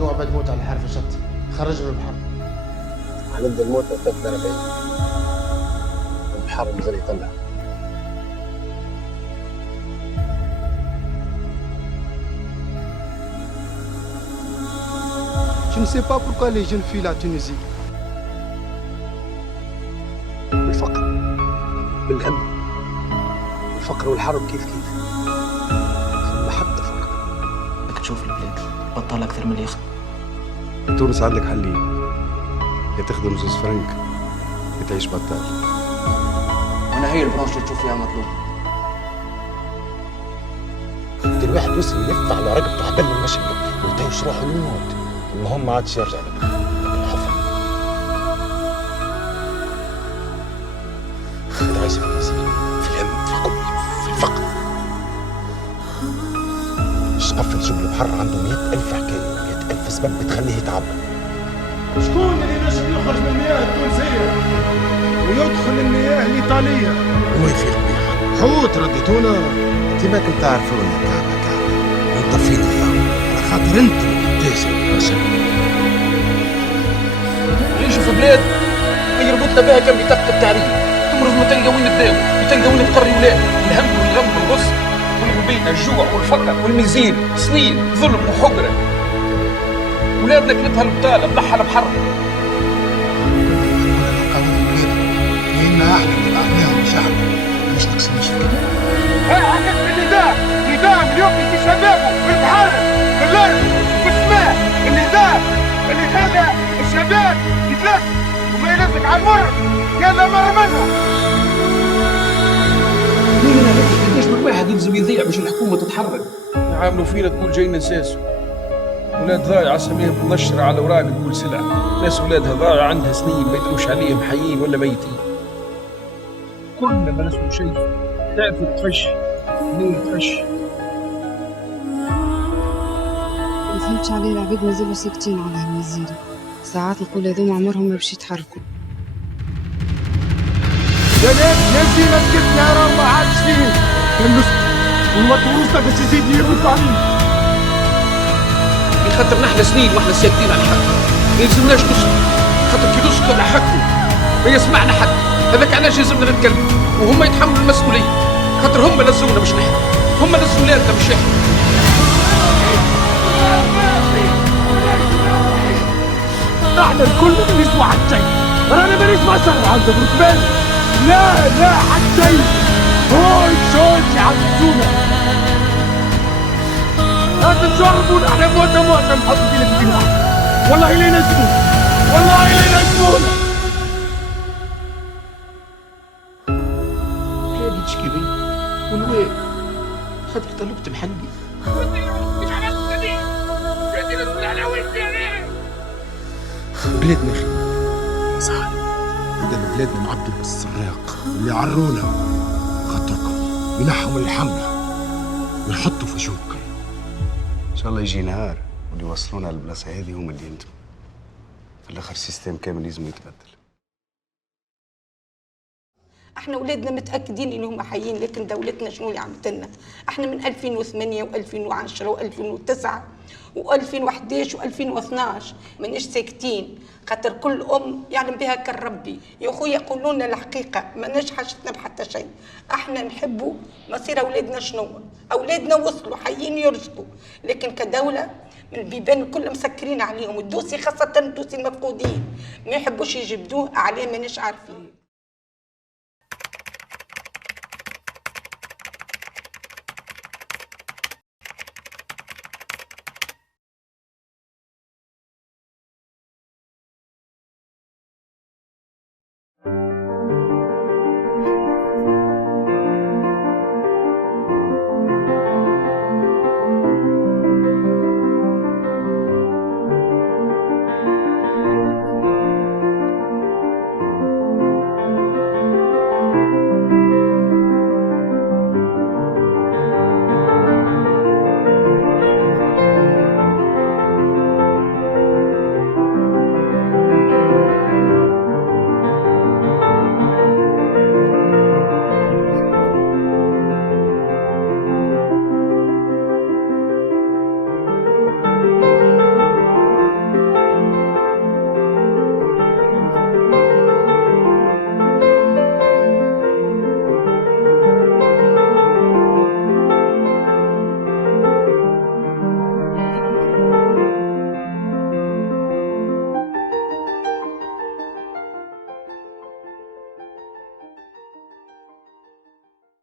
الجوع بعد موت على الحرف شط خرج من البحر. هنبدا الموت 43 البحر نزل يطلع. Je ne sais pas pourquoi les jeunes fuient la Tunisie. بالفقر، بالهم، الفقر والحرب كيف ثم حتى فقر. بدك تشوف البلاد بطال أكثر من اللي يخدم. تونس عندك حلين، يا تخدم زوز فرنك يا تعيش بطال. وأنا هي البرانش اللي تشوف فيها مطلوب. الواحد وصل يلف على رقبته حبل المشي ويطيش روحه للموت، المهم ما عادش يرجع للحفر. تعيش في المسير، في الهم، في القبل، في الفقر. الشقف في شغل البحر عنده 100,000 حكاية و100,000 سبب بتخليه يتعبر. شكون اللي نجم يخرج من المياه التونسية ويدخل المياه الإيطالية؟ هو يفيق بها. حوت رديتونا. انت ما كنت تعرفونا كعبة وانت فين الضوء على خاطر انت القداس والبشر. نعيشوا في بلاد يربطنا بها كم بطاقة التعريف، تمرض ما تلقى وين تداوي، ما تلقى وين تقري ولاد، الهم والغم والغص والغبينة، الجوع والفقر والميزير، سنين ظلم وحقرة. ولادنا كلتها البطالة بلحها البحر. لأن احنا اللي بعدناهم شعب مش نقسمش كده. عندك النداء اليوم في شبابه في البحر في الارض في السماء، النداء اللي خلى الشباب يتلف وما يلفك على المر يلا مر منه. قديش من واحد يلزم يضيع باش الحكومة تتحرك. يعاملوا فينا تقول جايين نساسوا. ولاد ضايعة اساميهم منشرة على اوراق تقول سلع، ناس ولادها ضايعة عندها سنين ما يدروش عليهم حيين ولا ميتين. كلنا ما نسوي شيء، تعرفوا تفش منين تفش. ما فهمتش عليه العباد مازالوا ساكتين على هالمزيرة، ساعات نقول هذوما عمرهم ما باش يتحركوا. يا زينة سكتنا يا رب ما عادش فيه كان نسكت والله تروسنا باش يزيد يردوا علينا. خاطر نحن سنين واحنا ساكتين على الحق، ما يلزمناش نسكت، خاطر كي نسكتوا على حقنا ما يسمعنا حد، هذاك علاش لازمنا نتكلم وهم يتحملوا المسؤولية، خاطر هم نزلونا مش نحن، هم نزلوا ولادنا مش احنا. احنا الكل ما نسمع حد شيء، انا ما نسمع سمع عند برتبان. لا حد شيء، هون شوش يعزونا. لا تجربوا احنا موتنا نحط في الجناح، والله لا ينزلونا، والله لا ينزلونا. بلادي تشكي بي والوين خاطر طلبت بحقي. بلادنا خير صح، بدل بلادنا معبدوا بالسراق اللي عرونا خاطركم ينحوا من الحملة ويحطوا في جوبكم. ان شاء الله يجي نهار واللي يوصلونا للبلاصه هذه هم اللي يندموا. في الاخر السيستم كامل لازم يتبدل. احنا ولادنا متاكدين ان هم حيين، لكن دولتنا شنو اللي عملت لنا؟ احنا من 2008 و2010 و2009 و2011 و2012 ماناش ساكتين، خاطر كل ام يعلم بها كالربي. يا خويا قولوا لنا الحقيقه، ماناش حاجتنا بحتى شيء، احنا نحبوا مصير اولادنا شنو؟ اولادنا وصلوا حيين يرزقوا، لكن كدوله من البيبان كل مسكرين عليهم، الدوسي خاصه الدوسي المفقودين ما يحبوش يجبدوه عليه، ماناش عارفين.